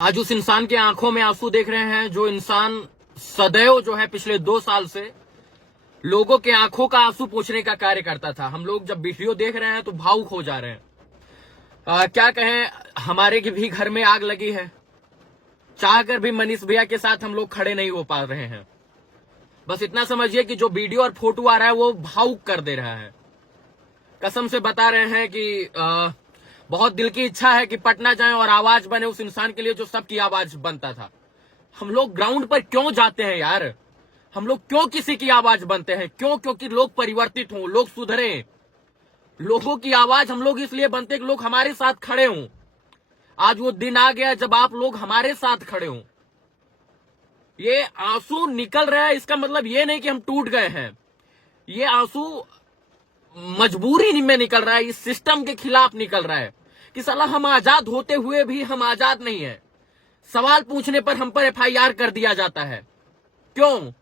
आज उस इंसान के आंखों में आंसू देख रहे हैं जो इंसान सदैव जो है पिछले 2 साल से लोगों के आंखों का आंसू पोंछने का कार्य करता था। हम लोग जब वीडियो देख रहे हैं तो भावुक हो जा रहे हैं। क्या कहें, हमारे भी घर में आग लगी है, चाहकर भी मनीष भैया के साथ हम लोग खड़े नहीं हो पा रहे हैं। बस इतना समझिए कि जो वीडियो और फोटो आ रहा है वो भावुक कर दे रहा है। कसम से बता रहे हैं कि बहुत दिल की इच्छा है कि पटना जाएं और आवाज बने उस इंसान के लिए जो सबकी आवाज बनता था। हम लोग ग्राउंड पर क्यों जाते हैं यार? हम लोग क्यों किसी की आवाज बनते हैं? क्यों? क्योंकि लोग परिवर्तित हों, लोग सुधरे। लोगों की आवाज हम लोग इसलिए बनते हैं कि लोग हमारे साथ खड़े हों। आज वो दिन आ गया जब आप लोग हमारे साथ खड़े हों। ये आंसू निकल रहा है, इसका मतलब ये नहीं कि हम टूट गए हैं। ये आंसू मजबूरी में निकल रहा है, इस सिस्टम के खिलाफ निकल रहा है कि साला हम आजाद होते हुए भी हम आजाद नहीं है। सवाल पूछने पर हम पर एफआईआर कर दिया जाता है। क्यों?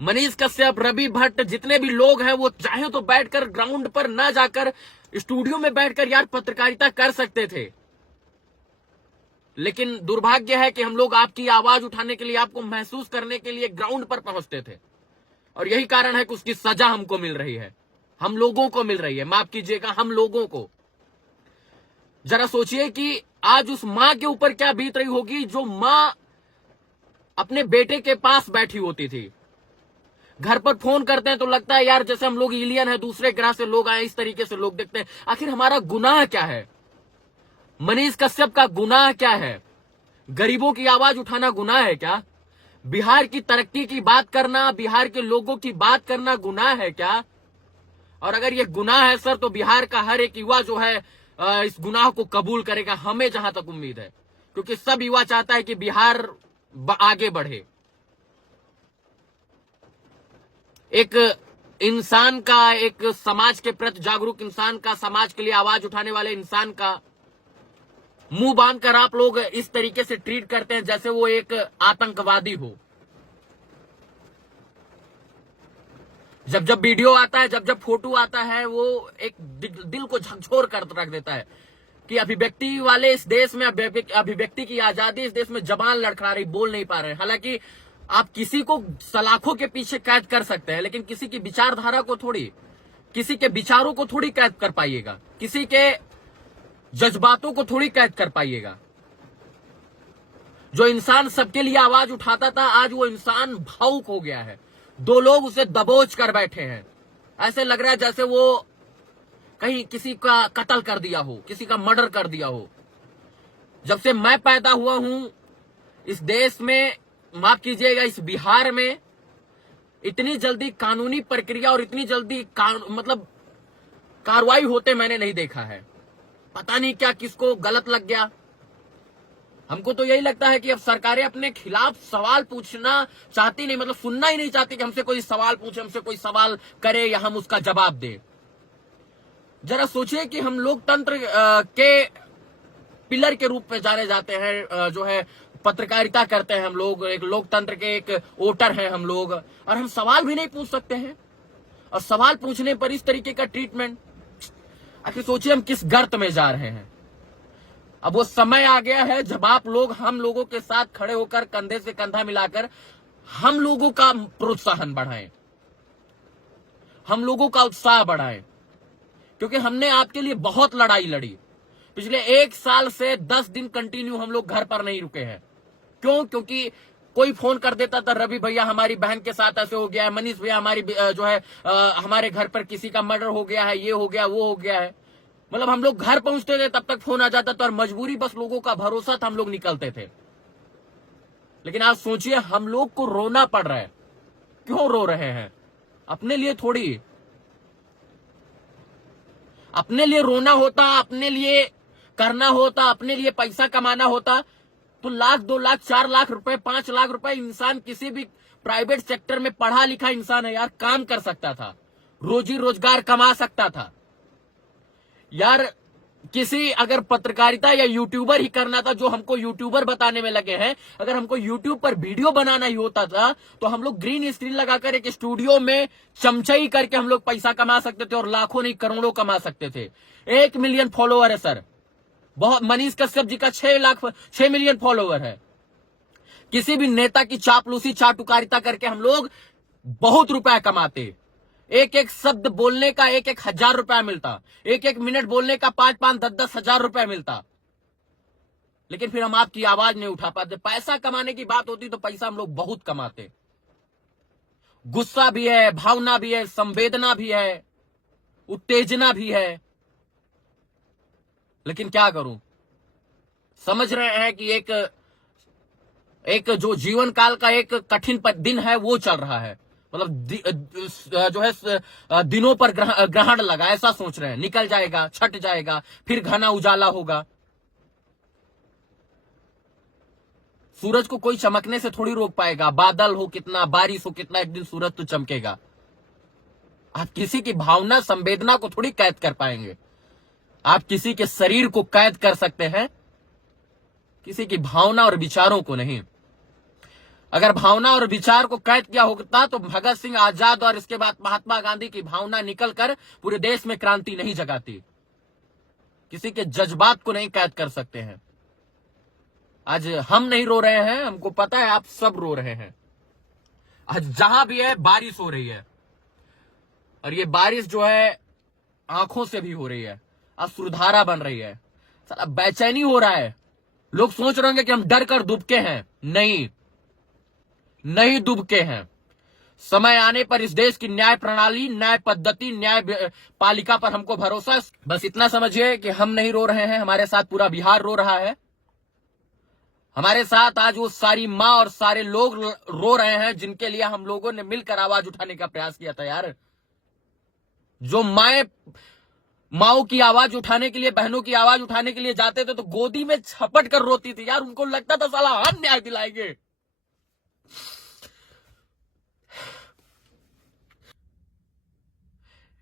मनीष कश्यप, रवि भट्ट, जितने भी लोग हैं वो चाहे तो बैठकर ग्राउंड पर ना जाकर स्टूडियो में बैठकर यार पत्रकारिता कर सकते थे। लेकिन दुर्भाग्य है कि हम लोग आपकी आवाज उठाने के लिए, आपको महसूस करने के लिए ग्राउंड पर पहुंचते थे और यही कारण है कि उसकी सजा हमको मिल रही है, हम लोगों को मिल रही है। माफ कीजिएगा, हम लोगों को। जरा सोचिए कि आज उस मां के ऊपर क्या बीत रही होगी जो मां अपने बेटे के पास बैठी होती थी। घर पर फोन करते हैं तो लगता है यार जैसे हम लोग एलियन है, दूसरे ग्रह से लोग आए, इस तरीके से लोग देखते हैं। आखिर हमारा गुनाह क्या है? मनीष कश्यप का गुनाह क्या है? गरीबों की आवाज उठाना गुनाह है क्या? बिहार की तरक्की की बात करना, बिहार के लोगों की बात करना गुनाह है क्या? और अगर ये गुनाह है सर, तो बिहार का हर एक युवा जो है इस गुनाह को कबूल करेगा, हमें जहां तक उम्मीद है, क्योंकि सब युवा चाहता है कि बिहार आगे बढ़े। एक इंसान का, एक समाज के प्रति जागरूक इंसान का, समाज के लिए आवाज उठाने वाले इंसान का मुंह बांधकर आप लोग इस तरीके से ट्रीट करते हैं जैसे वो एक आतंकवादी हो। जब जब वीडियो आता है, जब जब फोटो आता है, वो एक दिल को झकझोर कर रख देता है कि अभिव्यक्ति वाले इस देश में, अभिव्यक्ति की आजादी इस देश में जबान लड़खड़ा रही, बोल नहीं पा रहे। हालांकि आप किसी को सलाखों के पीछे कैद कर सकते हैं, लेकिन किसी की विचारधारा को थोड़ी, किसी के विचारों को थोड़ी कैद कर पाइएगा, किसी के जज्बातों को थोड़ी कैद कर पाइएगा। जो इंसान सबके लिए आवाज उठाता था, आज वो इंसान भावुक हो गया है। 2 लोग उसे दबोच कर बैठे हैं। ऐसे लग रहा है जैसे वो कहीं किसी का कत्ल कर दिया हो, किसी का मर्डर कर दिया हो। जब से मैं पैदा हुआ हूं इस देश में, माफ कीजिएगा, इस बिहार में इतनी जल्दी कानूनी प्रक्रिया और इतनी जल्दी मतलब कार्रवाई होते मैंने नहीं देखा है। पता नहीं क्या किसको गलत लग गया। हमको तो यही लगता है कि अब सरकारें अपने खिलाफ सवाल पूछना चाहती नहीं, मतलब सुनना ही नहीं चाहती कि हमसे कोई सवाल पूछे, हमसे कोई सवाल करे या हम उसका जवाब दें। जरा सोचिए कि हम लोकतंत्र के पिलर के रूप में जाने जाते हैं, जो है पत्रकारिता करते हैं हम लोग, एक लोकतंत्र के एक वोटर हैं हम लोग, और हम सवाल भी नहीं पूछ सकते हैं। और सवाल पूछने पर इस तरीके का ट्रीटमेंट। आखिर सोचिए हम किस गर्त में जा रहे हैं। अब वो समय आ गया है जब आप लोग हम लोगों के साथ खड़े होकर, कंधे से कंधा मिलाकर हम लोगों का प्रोत्साहन बढ़ाएं, हम लोगों का उत्साह बढ़ाएं, क्योंकि हमने आपके लिए बहुत लड़ाई लड़ी। पिछले 1 साल से 10 दिन कंटिन्यू हम लोग घर पर नहीं रुके हैं। क्यों? क्योंकि कोई फोन कर देता था, रवि भैया हमारी बहन के साथ ऐसे हो गया है, मनीष भैया हमारी जो है हमारे घर पर किसी का मर्डर हो गया है, ये हो गया, वो हो गया है। मतलब हम लोग घर पहुंचते थे तब तक फोन आ जाता था, और मजबूरी बस लोगों का भरोसा था, हम लोग निकलते थे। लेकिन आज सोचिए हम लोग को रोना पड़ रहा है। क्यों रो रहे हैं? अपने लिए थोड़ी। अपने लिए रोना होता, अपने लिए करना होता, अपने लिए पैसा कमाना होता तो 1 लाख, 2 लाख, 4 लाख रुपए, 5 लाख रुपए इंसान किसी भी प्राइवेट सेक्टर में पढ़ा लिखा इंसान है यार, काम कर सकता था, रोजी रोजगार कमा सकता था यार। किसी अगर पत्रकारिता या यूट्यूबर ही करना था, जो हमको यूट्यूबर बताने में लगे हैं, अगर हमको यूट्यूब पर वीडियो बनाना ही होता था तो हम लोग ग्रीन स्क्रीन लगाकर एक स्टूडियो में चमचाई करके हम लोग पैसा कमा सकते थे, और लाखों नहीं करोड़ों कमा सकते थे। 1 मिलियन फॉलोअर है सर, बहुत, मनीष कश्यप जी का 6 मिलियन फॉलोवर है। किसी भी नेता की चापलूसी चाटुकारिता करके हम लोग बहुत रुपया कमाते। एक एक शब्द बोलने का 1,000 रुपया मिलता, एक एक मिनट बोलने का 5-5, 10-10 हजार रुपया मिलता। लेकिन फिर हम आपकी आवाज नहीं उठा पाते। पैसा कमाने की बात होती तो पैसा हम लोग बहुत कमाते। गुस्सा भी है, भावना भी है, संवेदना भी है, उत्तेजना भी है। लेकिन क्या करूं, समझ रहे हैं कि एक जो जीवन काल का एक कठिन दिन है वो चल रहा है। मतलब जो है दिनों पर ग्रहण लगा, ऐसा सोच रहे हैं। निकल जाएगा, छट जाएगा, फिर घना उजाला होगा। सूरज को कोई चमकने से थोड़ी रोक पाएगा। बादल हो कितना, बारिश हो कितना, एक दिन सूरज तो चमकेगा। आप किसी की भावना संवेदना को थोड़ी कैद कर पाएंगे। आप किसी के शरीर को कैद कर सकते हैं, किसी की भावना और विचारों को नहीं। अगर भावना और विचार को कैद किया होता तो भगत सिंह, आजाद और इसके बाद महात्मा गांधी की भावना निकलकर पूरे देश में क्रांति नहीं जगाती। किसी के जज्बात को नहीं कैद कर सकते हैं। आज हम नहीं रो रहे हैं, हमको पता है आप सब रो रहे हैं। आज जहां भी है बारिश हो रही है, और ये बारिश जो है आंखों से भी हो रही है, अश्रुधारा बन रही है। साला बेचैनी हो रहा है। लोग सोच रहे होंगे कि हम डर कर दुबके हैं। नहीं दुबके हैं। समय आने पर इस देश की न्याय प्रणाली, न्याय पद्धति, न्याय पालिका पर हमको भरोसा है। बस इतना समझिए कि हम नहीं रो रहे हैं, हमारे साथ पूरा बिहार रो रहा है। हमारे साथ आज वो सारी माँ और सारे लोग रो रहे हैं जिनके लिए हम लोगों ने मिलकर आवाज उठाने का प्रयास किया था। यार, जो माओ की आवाज उठाने के लिए, बहनों की आवाज उठाने के लिए जाते थे तो गोदी में झपट कर रोती थी। यार, उनको लगता था साला हम न्याय दिलाएंगे।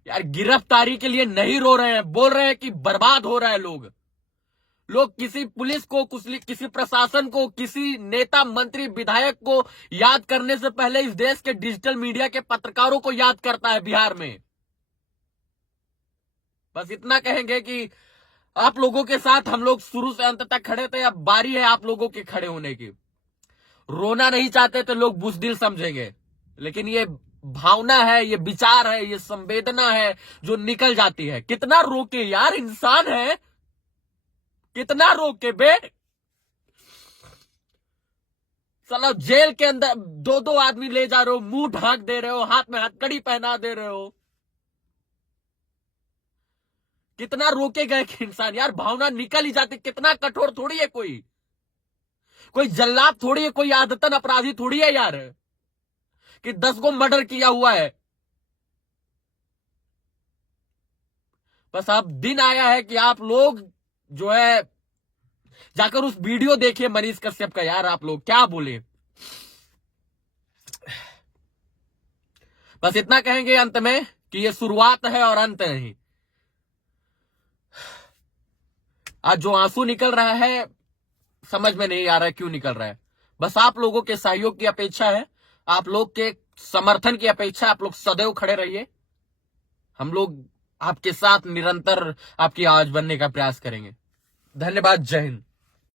यार, गिरफ्तारी के लिए नहीं रो रहे हैं, बोल रहे हैं कि बर्बाद हो रहा है लोग। किसी पुलिस को, किसी प्रशासन को, किसी नेता, मंत्री, विधायक को याद करने से पहले इस देश के डिजिटल मीडिया के पत्रकारों को याद करता है बिहार में। बस इतना कहेंगे कि आप लोगों के साथ हम लोग शुरू से अंत तक खड़े थे, अब बारी है आप लोगों के खड़े होने की। रोना नहीं चाहते तो लोग बुज़दिल समझेंगे, लेकिन ये भावना है, ये विचार है, ये संवेदना है जो निकल जाती है। कितना रोके यार, इंसान है, कितना रोके बे। साला जेल के अंदर 2-2 आदमी ले जा रहे हो, मुंह ढांक दे रहे हो, हाथ में हथकड़ी पहना दे रहे हो। कितना रोकेगा एक इंसान यार, भावना निकल ही जाती। कितना कठोर थोड़ी है कोई जल्लाद थोड़ी है, कोई आदतन अपराधी थोड़ी है यार कि 10 को मर्डर किया हुआ है। बस अब दिन आया है कि आप लोग जो है जाकर उस वीडियो देखिए मनीष कश्यप का। यार, आप लोग क्या बोले। बस इतना कहेंगे अंत में कि ये शुरुआत है और अंत नहीं। आज जो आंसू निकल रहा है समझ में नहीं आ रहा है क्यों निकल रहा है। बस आप लोगों के सहयोग की अपेक्षा है, आप लोग के समर्थन की अपेक्षा। आप लोग सदैव खड़े रहिए, हम लोग आपके साथ निरंतर आपकी आवाज बनने का प्रयास करेंगे। धन्यवाद। जय हिंद।